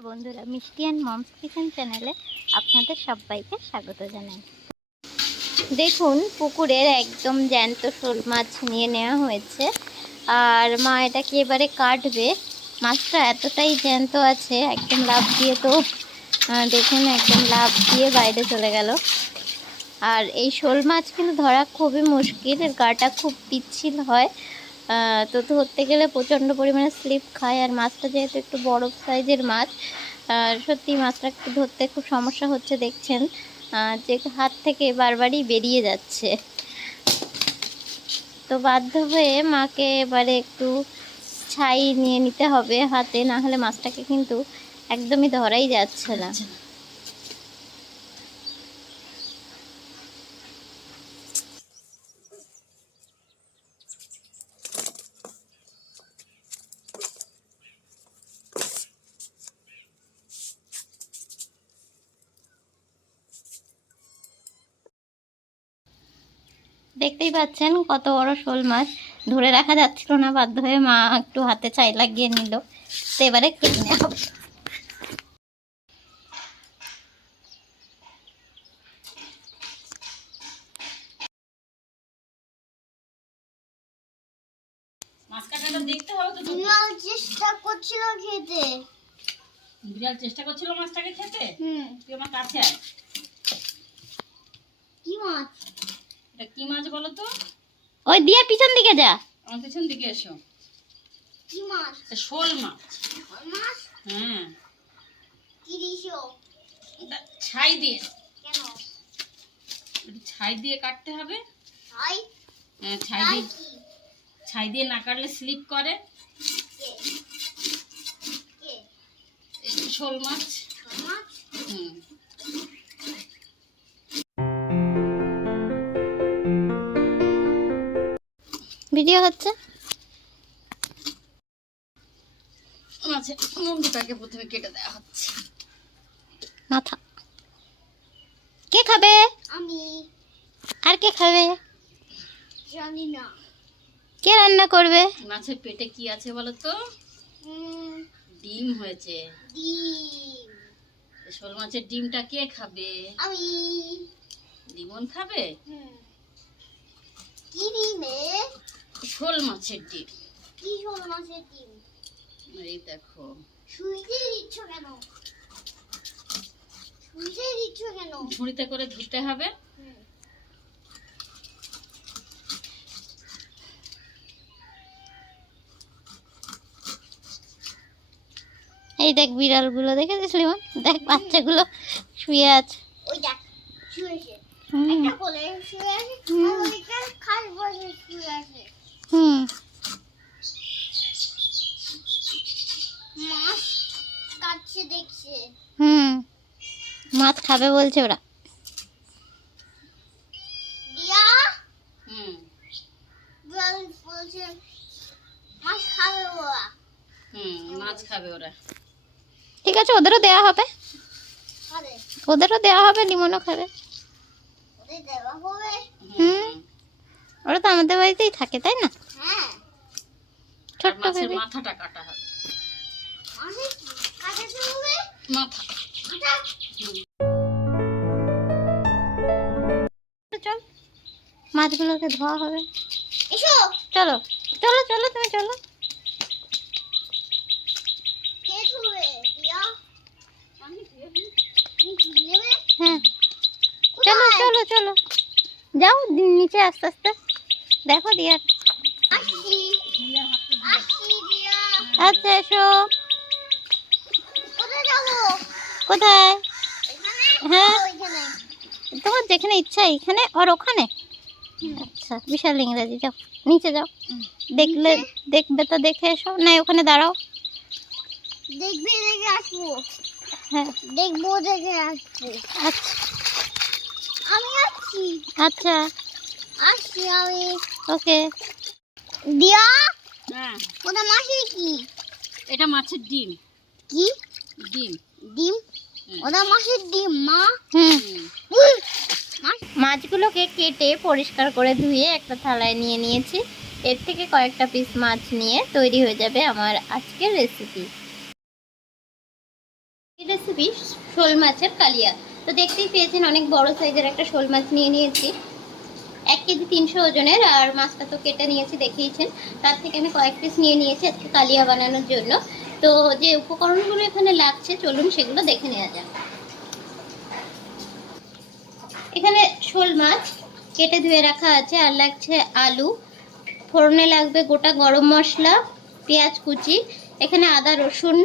নমস্কার বন্ধুরা, মিষ্টি অ্যান্ড মমস কিচেন চ্যানেলে আপনাদের সবাইকে স্বাগত জানাই। দেখুন, পুকুরের একদম জ্যান্ত শোল মাছ নিয়ে নেওয়া হয়েছে আর মা এটাকে এবারে কাটবে। মাছটা এতটাই জ্যান্ত আছে, একদম লাফ দিয়ে তো দেখুন একদম লাফ দিয়ে বাইরে চলে গেল। আর এই শোল মাছ কিন্তু ধরা খুবই মুশকিল, এর গাটা খুব পিচ্ছিল হয়, তো ধরতে গেলে প্রচণ্ড পরিমাণে স্লিপ খায়। আর মাছটা যেহেতু একটু বড় সাইজের মাছ, সত্যি মাছটা একটু ধরতে খুব সমস্যা হচ্ছে। দেখছেন যে হাত থেকে বারবারই বেরিয়ে যাচ্ছে। তো বাধ্য হয়ে মাকে এবারে একটু ছাই নিয়ে নিতে হবে হাতে, না হলে মাছটাকে কিন্তু একদমই ধরাই যাচ্ছে না। দেখতেই পাচ্ছেন কত বড় শোল মাছ, ধরে রাখা যাচ্ছিল না, বাধ্য হয়ে মা একটু হাতে ছাই লাগিয়ে নিল। তো এবারে কেটে নেওয়া হবে। মাছ কাটাটা দেখতে হবে তো। বিড়াল চেষ্টা করছিল খেতে। বিড়াল চেষ্টা করছিল মাছটাকে খেতে। তুই আমার কাছে আয়। কি মাছ এটা? কি মাছ বলো তো? ওই দিয়ে পিছন দিকে যা। আমার পিছন দিকে এসো। কি মাছ? শোল মাছ। শোল মাছ? হ্যাঁ। কি দিছো? এটা ছাই দিয়ে। কেন? ছাই দিয়ে কাটতে হবে। ছাই? হ্যাঁ, ছাই দিয়ে না কাটলে স্লিপ করে। শোল মাছ। ভিডিও হচ্ছে। মাছের মুন্ডুটাকে প্রথমে কেটে দেওয়া হচ্ছে। মাথা কে খাবে? আমি। আর কে খাবে? জানি না। কে রান্না করবে? মাছের পেটে কি আছে বলো তো? ডিম হয়েছে। ডিম। শোল মাছের ডিমটা কে খাবে? আমি। লিমন খাবে? কি ডিম? শোল মাছের ডিম। কি শোল মাছের ডিম? এই দেখো। ছুঁইতে দিচ্ছ কেন? ছুঁইতে দিচ্ছ কেন? ঝুড়িতে করে ধুতে হবে। এই দেখ বিড়ালগুলো, দেখেছিস লিমন? দেখ বাচ্চাগুলো শুয়ে আছে। ওই দেখ শুয়েছে। একটা কোলে শুয়ে আছে আর ওইটা খাস বসে শুয়ে আছে। মাছ কাটছে দেখছে। মাছ খাবে বলছে ওরা। দিয়া বিড়াল বলছে মাছ খাবে ওরা। মাছ খাবে ওরা। ঠিক আছে, ওদেরও দেওয়া হবে। ওদেরও দেওয়া হবে, লিমনও খাবে। ওরা তো আমাদের বাড়িতেই থাকে, তাই না? ছোট্ট মাছের মাথাটা কাটা হবে। মাথা। চল, মাছগুলোকে ধোয়া হবে। এসো, চলো চলো চলো, তুমি চলো। হ্যাঁ, চলো চলো চলো, যাও নিচে আস্তে আস্তে। দেখো দিয়া। আচ্ছা এসো। কোথায়? হ্যাঁ, তোমার যেখানে ইচ্ছা, এখানে আর ওখানে। আচ্ছা, বিশাল ইংরেজি। যাও নিচে যাও, দেখলে দেখবে তো দেখে এসো। না, ওখানে দাঁড়াও। দেখবে দেখে আসবো। হ্যাঁ, দেখবো দেখে আসবো। আচ্ছা, আমি আসছি। আচ্ছা, আসছি আমি। ওকে। দিয়া। হ্যাঁ, ওটা মাছের কি? এটা মাছের ডিম। কি ডিম? ডিম? ওটা মাছের ডিম মা। মাছগুলোকে কেটে পরিষ্কার করে ধুয়ে একটা থালায় নিয়ে নিয়েছি। এর থেকে কয়েকটা পিস মাছ নিয়ে তৈরি হয়ে যাবে আমার আজকের রেসিপি। রেসিপি শোল মাছের কালিয়া। তো দেখতেই পেয়েছেন অনেক বড় সাইজের একটা শোল মাছ নিয়ে নিয়েছি, 1 কেজি 300 ওজনের। আর মাছটা তো কেটে নিয়েছি দেখিয়েছেন, তার থেকে আমি কয়েক পিস নিয়ে নিয়েছি আজকে কালিয়া বানানোর জন্য। তো যে উপকরণগুলো এখানে লাগছে চলুন সেগুলো দেখে নেওয়া যাক। এখানে শোল মাছ কেটে ধুয়ে রাখা আছে, আর লাগছে আলু, ফোড়নে লাগবে গোটা গরম মশলা, পেঁয়াজ কুচি, এখানে আদা রসুন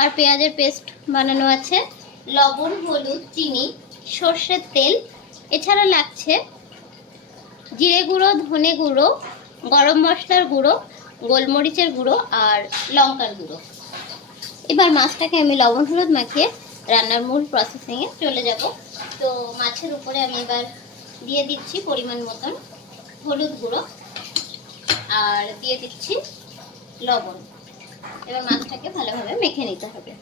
আর পেঁয়াজের পেস্ট বানানো আছে, লবণ, হলুদ, চিনি, সর্ষের তেল, এছাড়া লাগছে জিরে গুঁড়ো, ধনে গুঁড়ো, গরম মশলার গুঁড়ো, গোলমরিচের গুঁড়ো আর লঙ্কার গুঁড়ো। এবার মাছটাকে আমি লবণ হলুদ মাখিয়ে রান্নার মূল প্রসেসিংয়ে চলে যাব। তো মাছের উপরে আমি এবার দিয়ে দিচ্ছি পরিমাণ মতন হলুদ গুঁড়ো আর দিয়ে দিচ্ছি লবণ। এবার মাছটাকে ভালোভাবে মেখে নিতে হবে।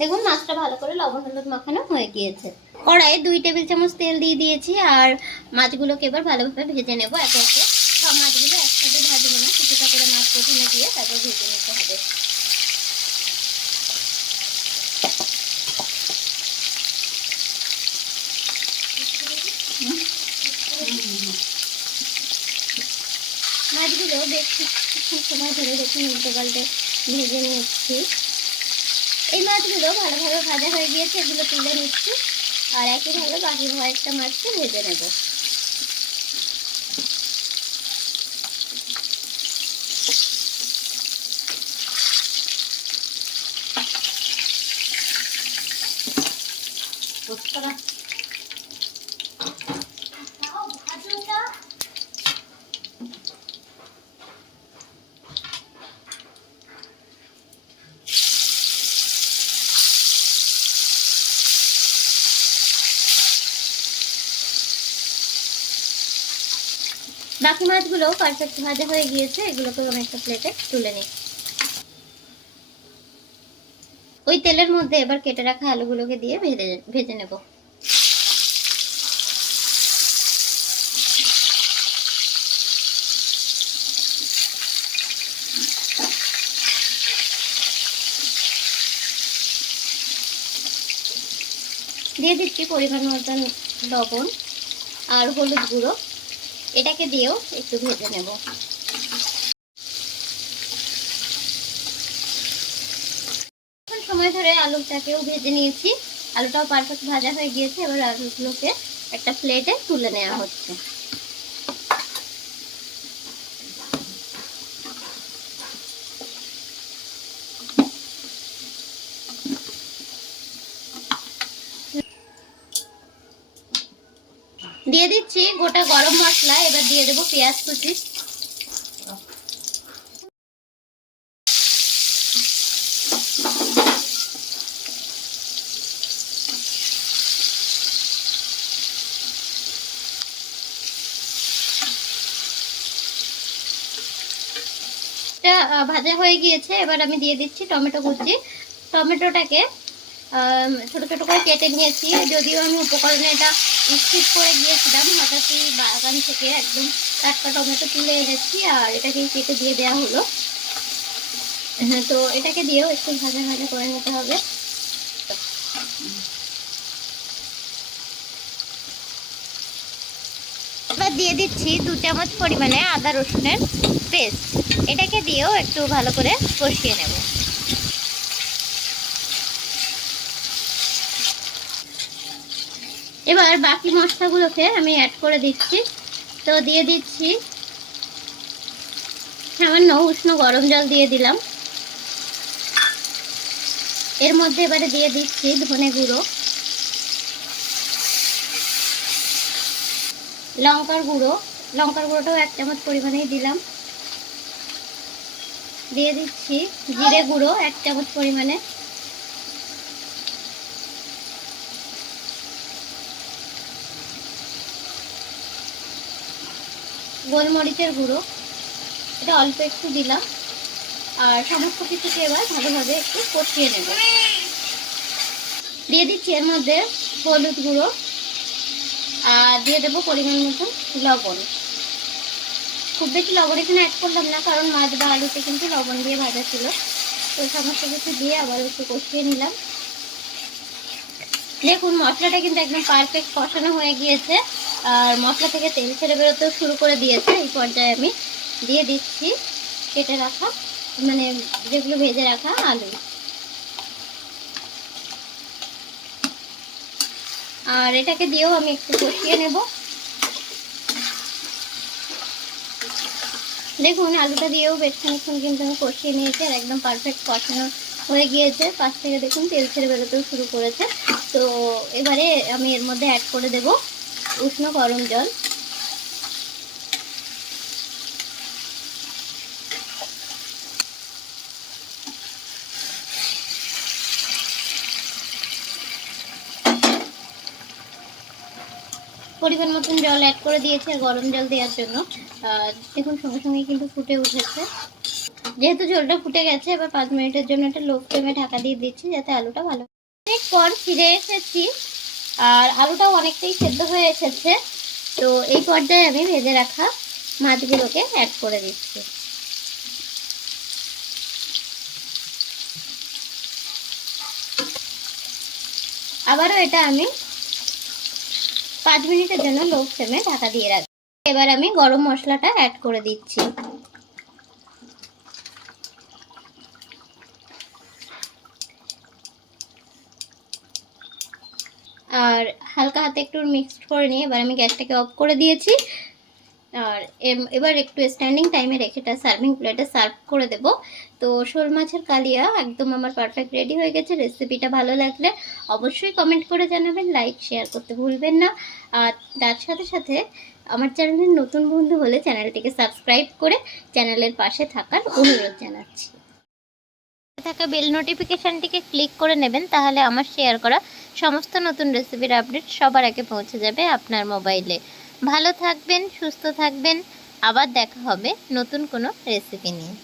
দেখুন মাছটা ভালো করে লবণ হলুদ মাখানো হয়ে গিয়েছে। কড়াইয়ে 2 টেবিল চামচ তেল দিয়ে দিয়েছি, আর মাছগুলোকে এবার ভালোভাবে ভেজে নেব একে একে। সব মাছগুলো একসাথে ভাজবো না, কিছুটা করে মাছ প্রথমে দিয়ে তারপর ভেজে নিতে হবে। মাছগুলো বেশ কিছু সময় ধরে দেখুন উল্টে পাল্টে ভেজে নিচ্ছি। এই মাছগুলো ভালোভাবে ভাজা হয়ে গিয়েছে, এগুলো তুলে নিচ্ছি আর একইভাবে বাকি কয়েকটা মাছকে ভেজে নেব। বাকি মাছগুলো পারফেক্ট ভাজা হয়ে গিয়েছে, এগুলোকে আমি একটা প্লেটে তুলে নিই। ওই তেলের মধ্যে এবার কেটে রাখা আলুগুলোকে দিয়ে ভেজে নেব। দিয়ে দিচ্ছি পরিমাণ মতন লবণ আর হলুদ গুঁড়ো, এটাকে দিয়েও একটু ভেজে নেব। সময় ধরে আলুটাকেও ভেজে নিয়েছি, আলুটাও পারফেক্ট ভাজা হয়ে গিয়েছে। এবার আলুগুলোকে একটা প্লেটে তুলে নেওয়া হচ্ছে। দিয়ে দিচ্ছি গোটা গরম মশলা, এবার দিয়ে দেবো পেঁয়াজ কুচি, ভাজা হয়ে গিয়েছে। এবার আমি দিয়ে দিচ্ছি টমেটো কুচি। টমেটোটাকে ছোট ছোট করে কেটে নিয়েছি, যদিও আমি উপকরণে এটা স্কিপ করে গিয়েছিলাম, হঠাৎই বাগান থেকে একদম টাটকা টমেটো তুলে এনেছি আর এটাকে কেটে দিয়ে দেওয়া হলো। হ্যাঁ, তো এটাকে দিয়েও একটু ভাজা ভাজা করে নিতে হবে। এবার দিয়ে দিচ্ছি 2 চামচ পরিমাণে আদা রসুনের পেস্ট, এটাকে দিয়েও একটু ভালো করে কষিয়ে নেব। এবার বাকি মশলাগুলোকে আমি অ্যাড করে দিচ্ছি। তো দিয়ে দিচ্ছি সামান্য উষ্ণ গরম জল দিয়ে দিলাম। এর মধ্যে এবারে দিয়ে দিচ্ছি ধনে গুঁড়ো, লঙ্কার গুঁড়োটাও 1 চামচ পরিমাণেই দিলাম। দিয়ে দিচ্ছি জিরে গুঁড়ো 1 চামচ পরিমাণে, গোলমরিচের গুঁড়ো, এটা অল্প একটু দিলাম। আর সমস্ত কিছুকে এবার ভালোভাবে একটু কষিয়ে নেব। দিয়ে দিচ্ছি এর মধ্যে হলুদ গুঁড়ো আর দিয়ে দেবো পরিমাণ মতো লবণ। খুব বেশি লবণ এখানে অ্যাড করলাম না, কারণ মাছ বা আলুতে কিন্তু লবণ দিয়ে ভাজা ছিল। তো সমস্ত কিছু দিয়ে আবার একটু কষিয়ে নিলাম। দেখুন মশলাটা কিন্তু একদম পারফেক্ট কষানো হয়ে গিয়েছে, আর মশলা থেকে তেল ছেড়ে বেরোতেও শুরু করে দিয়েছে। এই পর্যায়ে আমি দিয়ে দিচ্ছি কেটে রাখা, মানে যেগুলো ভেজে রাখা আলু। আর এটাকে দিয়েও আমি একটু কষিয়ে নেব। দেখুন আলুটা দিয়েও বেশ খানিকক্ষণ কিন্তু আমি কষিয়ে নিয়েছি, আর একদম পারফেক্ট কষানো হয়ে গিয়েছে। পাশ থেকে দেখুন তেল ছেড়ে বেরোতেও শুরু করেছে। তো এবারে আমি এর মধ্যে অ্যাড করে দেব উষ্ণ গরম জল। পরিমাণ মতন জল অ্যাড করে দিয়েছি আর গরম জল দেওয়ার জন্য দেখুন সঙ্গে সঙ্গে কিন্তু ফুটে উঠেছে। যেহেতু জলটা ফুটে গেছে, এবার 5 মিনিটের জন্য একটা লো ফ্লেমে ঢাকা দিয়ে দিচ্ছি যাতে আলুটা ভালো। অনেক পর ফিরে এসেছি, আর আলুটাও অনেকটাই সেদ্ধ হয়ে এসেছে। তো এই পর্যায়ে আমি ভেজে রাখা মাছগুলোকে অ্যাড করে দিচ্ছি। আবারও এটা আমি 5 মিনিটের জন্য লো ফ্লেমে ঢাকা দিয়ে রাখবো। এবার আমি গরম মশলাটা অ্যাড করে দিচ্ছি। আর হালকা হাতে একটু মিক্সড করে নিয়ে এবার আমি গ্যাসটাকে অফ করে দিয়েছি। আর এবার একটু স্ট্যান্ডিং টাইমে রেখে এটা সার্ভিং প্লেটে সার্ভ করে দেব। তো শোল মাছের কালিয়া একদম আমার পারফেক্ট রেডি হয়ে গেছে। রেসিপিটা ভালো লাগলে অবশ্যই কমেন্ট করে জানাবেন, লাইক শেয়ার করতে ভুলবেন না। আর তার সাথে সাথে আমার চ্যানেলের নতুন বন্ধু হলে চ্যানেলটিকে সাবস্ক্রাইব করে চ্যানেলের পাশে থাকার অনুরোধ জানাচ্ছি। থাকা বেল নোটিফিকেশনটিকে ক্লিক করে নেবেন, তাহলে আমার শেয়ার করা সমস্ত নতুন রেসিপির আপডেট সবার আগে পৌঁছে যাবে আপনার মোবাইলে। ভালো থাকবেন, সুস্থ থাকবেন, আবার দেখা হবে নতুন কোনো রেসিপি নিয়ে।